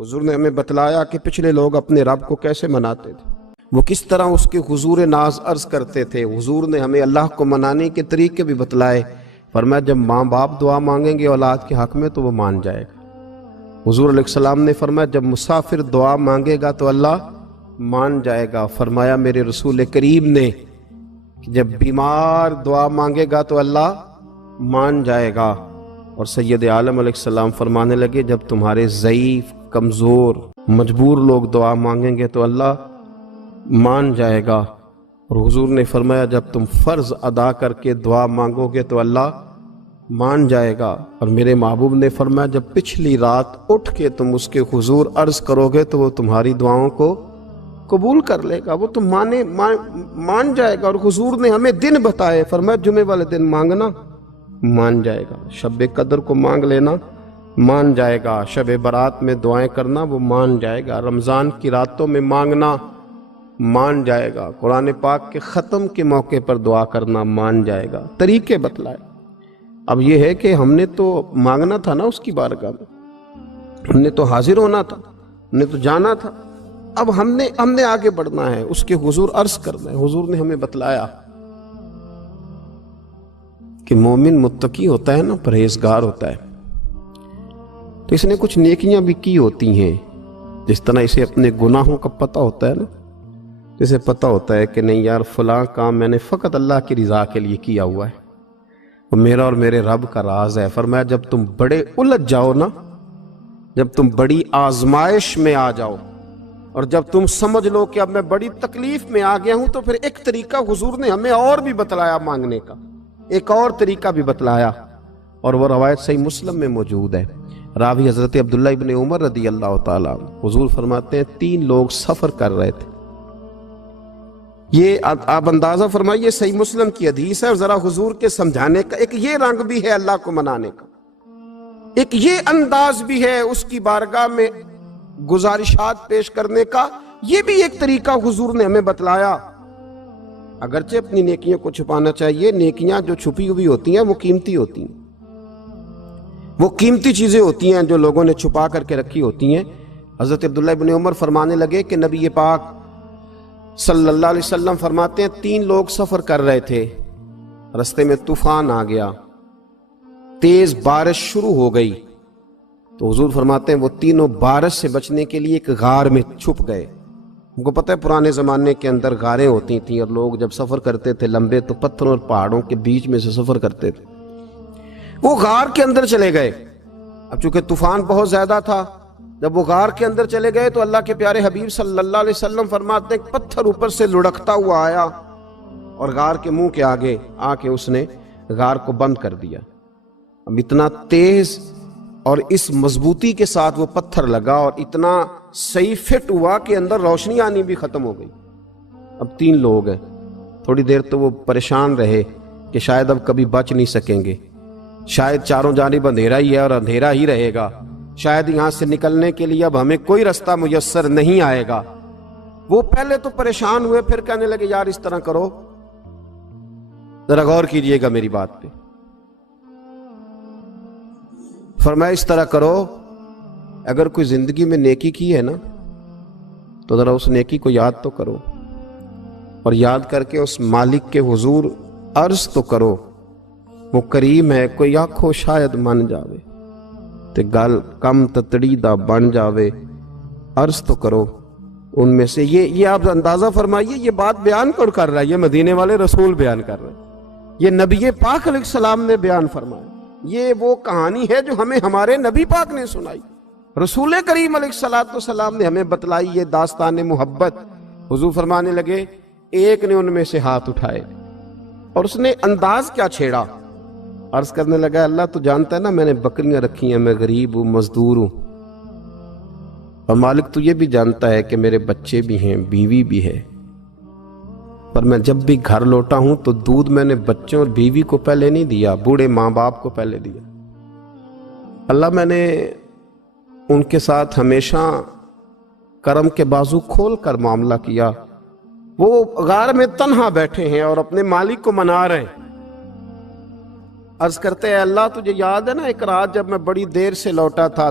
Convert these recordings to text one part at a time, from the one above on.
حضور نے ہمیں بتلایا کہ پچھلے لوگ اپنے رب کو کیسے مناتے تھے، وہ کس طرح اس کے حضور ناز عرض کرتے تھے۔ حضور نے ہمیں اللہ کو منانے کے طریقے بھی بتلائے، فرمایا جب ماں باپ دعا مانگیں گے اولاد کے حق میں تو وہ مان جائے گا۔ حضور علیہ السلام نے فرمایا جب مسافر دعا مانگے گا تو اللہ مان جائے گا۔ فرمایا میرے رسول کریم نے کہ جب بیمار دعا مانگے گا تو اللہ مان جائے گا۔ اور سید عالم علیہ السلام فرمانے لگے جب تمہارے ضعیف، کمزور، مجبور لوگ دعا مانگیں گے تو اللہ مان جائے گا۔ اور حضور نے فرمایا جب تم فرض ادا کر کے دعا مانگو گے تو اللہ مان جائے گا۔ اور میرے محبوب نے فرمایا جب پچھلی رات اٹھ کے تم اس کے حضور عرض کرو گے تو وہ تمہاری دعاؤں کو قبول کر لے گا، وہ تم مان جائے گا۔ اور حضور نے ہمیں دن بتائے، فرمایا جمعے والے دن مانگنا مان جائے گا، شب قدر کو مانگ لینا مان جائے گا، شب برات میں دعائیں کرنا وہ مان جائے گا، رمضان کی راتوں میں مانگنا مان جائے گا، قرآن پاک کے ختم کے موقع پر دعا کرنا مان جائے گا۔ طریقے بتلائے۔ اب یہ ہے کہ ہم نے تو مانگنا تھا نا اس کی بارگاہ میں، ہم نے تو حاضر ہونا تھا، ہم نے تو جانا تھا۔ اب ہم نے آگے بڑھنا ہے، اس کے حضور عرض کرنا ہے۔ حضور نے ہمیں بتلایا کہ مومن متقی ہوتا ہے نا، پرہیزگار ہوتا ہے، تو اس نے کچھ نیکیاں بھی کی ہوتی ہیں، جس طرح اسے اپنے گناہوں کا پتہ ہوتا ہے نا، جسے پتہ ہوتا ہے کہ نہیں یار فلاں کام میں نے فقط اللہ کی رضا کے لیے کیا ہوا ہے، وہ میرا اور میرے رب کا راز ہے۔ فرمایا جب تم بڑے الجھ جاؤ نا، جب تم بڑی آزمائش میں آ جاؤ اور جب تم سمجھ لو کہ اب میں بڑی تکلیف میں آ گیا ہوں، تو پھر ایک طریقہ حضور نے ہمیں اور بھی بتلایا مانگنے کا، ایک اور طریقہ بھی بتلایا، اور وہ روایت صحیح مسلم میں موجود ہے۔ راوی حضرت عبداللہ ابن عمر رضی اللہ تعالیٰ عنہ، حضور فرماتے ہیں 3 لوگ سفر کر رہے تھے۔ یہ آپ اندازہ فرمائیے صحیح مسلم کی حدیث ہے، اور ذرا حضور کے سمجھانے کا ایک یہ رنگ بھی ہے اللہ کو منانے کا، ایک یہ انداز بھی ہے اس کی بارگاہ میں گزارشات پیش کرنے کا، یہ بھی ایک طریقہ حضور نے ہمیں بتلایا۔ اگرچہ اپنی نیکیوں کو چھپانا چاہیے، نیکیاں جو چھپی ہوئی ہوتی ہیں وہ قیمتی ہوتی ہیں، وہ قیمتی چیزیں ہوتی ہیں جو لوگوں نے چھپا کر کے رکھی ہوتی ہیں۔ حضرت عبداللہ ابن عمر فرمانے لگے کہ نبی پاک صلی اللہ علیہ وسلم فرماتے ہیں 3 لوگ سفر کر رہے تھے، رستے میں طوفان آ گیا، تیز بارش شروع ہو گئی، تو حضور فرماتے ہیں وہ تینوں بارش سے بچنے کے لیے ایک غار میں چھپ گئے۔ ان کو پتہ ہے پرانے زمانے کے اندر غاریں ہوتی تھیں، اور لوگ جب سفر کرتے تھے لمبے تو پتھروں اور پہاڑوں کے بیچ میں سے سفر کرتے تھے۔ وہ غار کے اندر چلے گئے۔ اب چونکہ طوفان بہت زیادہ تھا، جب وہ غار کے اندر چلے گئے تو اللہ کے پیارے حبیب صلی اللہ علیہ وسلم فرماتے ہیں پتھر اوپر سے لڑکتا ہوا آیا اور غار کے منہ کے آگے آ کے اس نے غار کو بند کر دیا۔ اب اتنا تیز اور اس مضبوطی کے ساتھ وہ پتھر لگا اور اتنا صحیح فٹ ہوا کہ اندر روشنی آنی بھی ختم ہو گئی۔ اب 3 لوگ ہیں، تھوڑی دیر تو وہ پریشان رہے کہ شاید اب کبھی بچ نہیں سکیں گے، شاید چاروں جانب اندھیرا ہی ہے اور اندھیرا ہی رہے گا، شاید یہاں سے نکلنے کے لیے اب ہمیں کوئی رستہ میسر نہیں آئے گا۔ وہ پہلے تو پریشان ہوئے، پھر کہنے لگے یار اس طرح کرو، ذرا غور کیجئے گا میری بات پہ۔ فرمایا اس طرح کرو، اگر کوئی زندگی میں نیکی کی ہے نا تو ذرا اس نیکی کو یاد تو کرو، اور یاد کر کے اس مالک کے حضور عرض تو کرو، وہ کریم ہے، کوئی آنکھو شاید من جاوے تے گل کم تتڑی دا بن جاوے، عرض تو کرو ان میں سے۔ یہ آپ اندازہ فرمائیے، یہ بات بیان کون کر رہا ہے؟ یہ مدینے والے رسول بیان کر رہے ہیں، یہ نبی پاک علیہ السلام نے بیان فرمایا۔ یہ وہ کہانی ہے جو ہمیں ہمارے نبی پاک نے سنائی، رسول کریم علیہ السلام نے ہمیں بتلائی، یہ داستان محبت۔ حضور فرمانے لگے ایک نے ان میں سے ہاتھ اٹھائے اور اس نے انداز کیا چھیڑا، عرض کرنے لگا اللہ تو جانتا ہے نا میں نے بکریاں رکھی ہیں، میں غریب ہوں، مزدور ہوں، اور مالک تو یہ بھی جانتا ہے کہ میرے بچے بھی ہیں، بیوی بھی ہے، پر میں جب بھی گھر لوٹا ہوں تو دودھ میں نے بچوں اور بیوی کو پہلے نہیں دیا، بوڑھے ماں باپ کو پہلے دیا۔ اللہ میں نے ان کے ساتھ ہمیشہ کرم کے بازو کھول کر معاملہ کیا۔ وہ غار میں تنہا بیٹھے ہیں اور اپنے مالک کو منا رہے ہیں، عرض کرتے ہیں اللہ تجھے یاد ہے نا ایک رات جب میں بڑی دیر سے لوٹا تھا،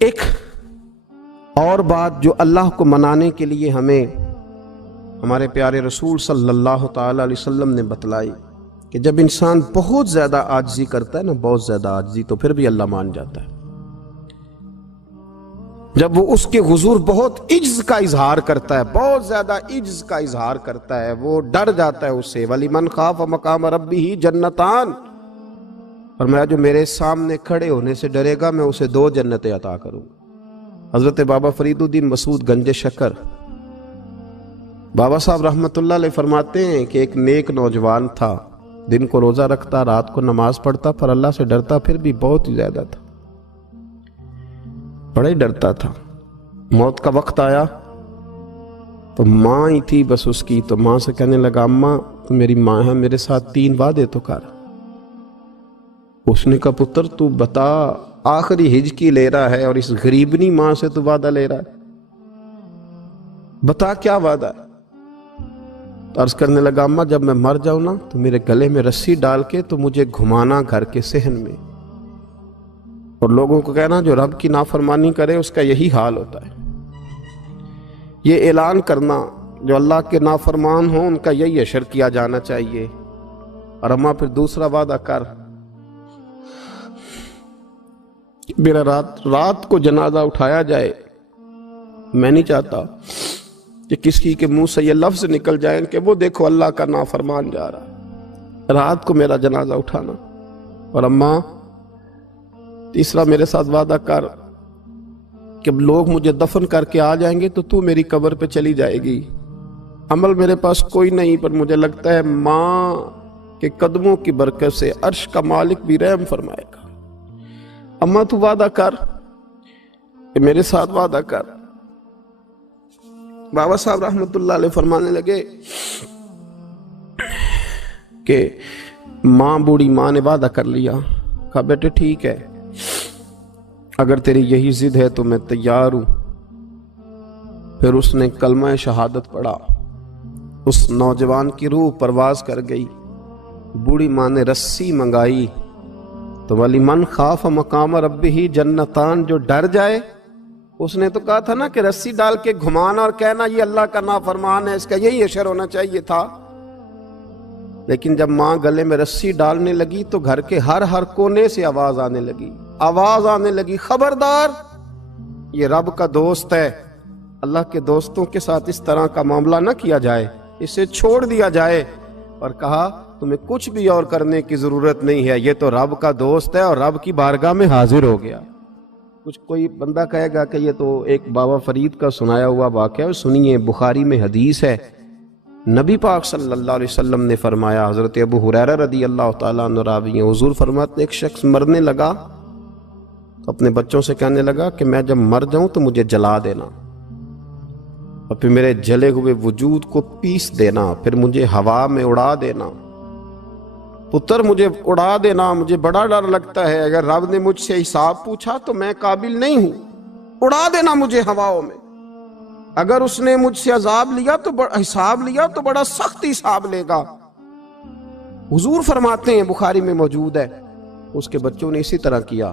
ایک اور بات جو اللہ کو منانے کے لیے ہمیں ہمارے پیارے رسول صلی اللہ تعالی علیہ وسلم نے بتلائی کہ جب انسان بہت زیادہ عاجزی کرتا ہے نا، بہت زیادہ عاجزی، تو پھر بھی اللہ مان جاتا ہے۔ جب وہ اس کے حضور بہت عجز کا اظہار کرتا ہے، بہت زیادہ عجز کا اظہار کرتا ہے، وہ ڈر جاتا ہے اس سے۔ وَلِمَنْ خَافَ مَقَامَ رَبِّهِ جَنَّتَانِ، فرمایا جو میرے سامنے کھڑے ہونے سے ڈرے گا میں اسے 2 جنتیں عطا کروں۔ حضرت بابا فرید الدین مسعود گنج شکر بابا صاحب رحمت اللہ علیہ فرماتے ہیں کہ ایک نیک نوجوان تھا، دن کو روزہ رکھتا، رات کو نماز پڑھتا، پر اللہ سے ڈرتا پھر بھی بہت ہی زیادہ تھا، بڑا ہی ڈرتا تھا۔ موت کا وقت آیا تو ماں ہی تھی بس اس کی، تو ماں سے کہنے لگا اماں تو میری ماں ہے، میرے ساتھ 3 وعدے تو کر۔ اس نے کہا پتر تو بتا، آخری ہج کی لے رہا ہے اور اس غریبنی ماں سے تو وعدہ لے رہا ہے، بتا کیا وعدہ ہے؟ تو عرض کرنے لگا اماں جب میں مر جاؤں نا تو میرے گلے میں رسی ڈال کے تو مجھے گھمانا گھر کے صحن میں، اور لوگوں کو کہنا جو رب کی نافرمانی کرے اس کا یہی حال ہوتا ہے۔ یہ اعلان کرنا جو اللہ کے نافرمان ہوں ان کا یہی اشر کیا جانا چاہیے۔ اور اماں پھر دوسرا وعدہ کر، میرا رات کو جنازہ اٹھایا جائے، میں نہیں چاہتا کہ کسی کے منہ سے یہ لفظ نکل جائیں کہ وہ دیکھو اللہ کا نافرمان جا رہا ہے، رات کو میرا جنازہ اٹھانا۔ اور اماں تیسرا میرے ساتھ وعدہ کر کہ لوگ مجھے دفن کر کے آ جائیں گے تو میری قبر پہ چلی جائے گی، عمل میرے پاس کوئی نہیں، پر مجھے لگتا ہے ماں کے قدموں کی برکت سے عرش کا مالک بھی رحم فرمائے گا۔ اماں تو وعدہ کر کہ میرے ساتھ وعدہ کر۔ بابا صاحب رحمت اللہ علیہ فرمانے لگے کہ ماں بوڑھی ماں نے وعدہ کر لیا، کہا بیٹے ٹھیک ہے، اگر تیری یہی ضد ہے تو میں تیار ہوں۔ پھر اس نے کلمہ شہادت پڑھا، اس نوجوان کی روح پرواز کر گئی، بوڑھی ماں نے رسی منگائی تو وَلِمَنْ خَافَ مَقَامَ رَبِّهِ جَنَّتَانِ، جو ڈر جائے، اس نے تو کہا تھا نا کہ رسی ڈال کے گھمانا اور کہنا یہ اللہ کا نافرمان ہے، اس کا یہی اشر ہونا چاہیے تھا۔ لیکن جب ماں گلے میں رسی ڈالنے لگی تو گھر کے ہر کونے سے آواز آنے لگی، خبردار یہ رب کا دوست ہے، اللہ کے دوستوں کے ساتھ اس طرح کا معاملہ نہ کیا جائے، اسے چھوڑ دیا جائے۔ اور کہا تمہیں کچھ بھی اور کرنے کی ضرورت نہیں ہے، یہ تو رب کا دوست ہے اور رب کی بارگاہ میں حاضر ہو گیا۔ کچھ کوئی بندہ کہے گا کہ یہ تو ایک بابا فرید کا سنایا ہوا واقعہ ہے، سنیے، بخاری میں حدیث ہے، نبی پاک صلی اللہ علیہ وسلم نے فرمایا، حضرت ابو ہریرہ رضی اللہ تعالیٰ عنہ راوی ہیں، حضور فرماتے ایک شخص مرنے لگا تو اپنے بچوں سے کہنے لگا کہ میں جب مر جاؤں تو مجھے جلا دینا، اور پھر میرے جلے ہوئے وجود کو پیس دینا، پھر مجھے ہوا میں اڑا دینا۔ پتر مجھے اڑا دینا، مجھے بڑا ڈر لگتا ہے، اگر رب نے مجھ سے حساب پوچھا تو میں قابل نہیں ہوں، اڑا دینا مجھے ہواؤں میں۔ اگر اس نے مجھ سے عذاب لیا تو حساب لیا تو بڑا سخت حساب لے گا۔ حضور فرماتے ہیں، بخاری میں موجود ہے، اس کے بچوں نے اسی طرح کیا،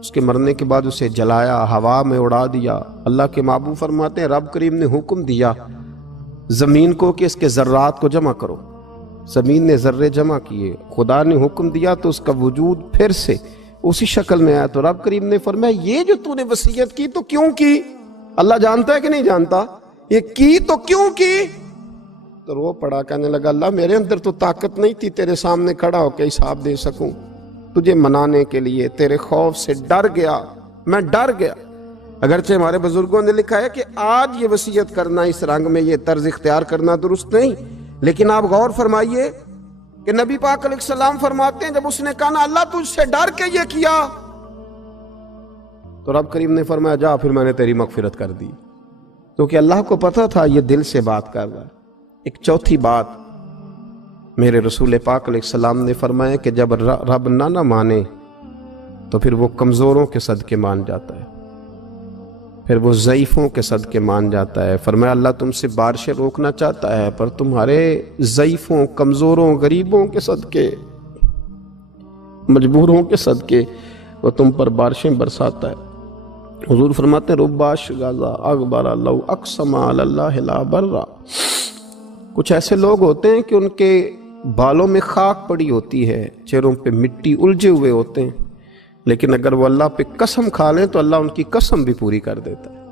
اس کے مرنے کے بعد اسے جلایا، ہوا میں اڑا دیا۔ اللہ کے محبوب فرماتے ہیں رب کریم نے حکم دیا زمین کو کہ اس کے ذرات کو جمع کرو، زمین نے ذرے جمع کیے، خدا نے حکم دیا تو اس کا وجود پھر سے اسی شکل میں آیا۔ تو رب کریم نے فرمایا یہ جو تو نے وصیت کی تو کیوں کی؟ اللہ جانتا ہے کہ نہیں جانتا؟ یہ کی تو کیوں کی؟ تو رو پڑا، کہنے لگا اللہ میرے اندر تو طاقت نہیں تھی تیرے سامنے کھڑا ہو کے حساب دے سکوں، تجھے منانے کے لیے تیرے خوف سے ڈر گیا، میں ڈر گیا۔ اگرچہ ہمارے بزرگوں نے لکھا ہے کہ آج یہ وصیت کرنا، اس رنگ میں یہ طرز اختیار کرنا درست نہیں، لیکن آپ غور فرمائیے کہ نبی پاک علیہ السلام فرماتے ہیں جب اس نے کہا نا اللہ تجھ سے ڈر کے یہ کیا، تو رب کریم نے فرمایا جا پھر میں نے تیری مغفرت کر دی، کیونکہ اللہ کو پتا تھا یہ دل سے بات کر رہا ہے۔ ایک چوتھی بات میرے رسول پاک علیہ السلام نے فرمایا کہ جب رب نہ مانے تو پھر وہ کمزوروں کے صدقے مان جاتا ہے، پھر وہ ضعیفوں کے صدقے مان جاتا ہے۔ فرمایا اللہ تم سے بارشیں روکنا چاہتا ہے پر تمہارے ضعیفوں، کمزوروں، غریبوں کے صدقے، مجبوروں کے صدقے وہ تم پر بارشیں برساتا ہے۔ حضور فرماتے ہیں رباش غازہ اکبر لو اقسم علی اللہ لا برا، کچھ ایسے لوگ ہوتے ہیں کہ ان کے بالوں میں خاک پڑی ہوتی ہے، چہروں پہ مٹی الجھے ہوئے ہوتے ہیں، لیکن اگر وہ اللہ پہ قسم کھا لیں تو اللہ ان کی قسم بھی پوری کر دیتا ہے۔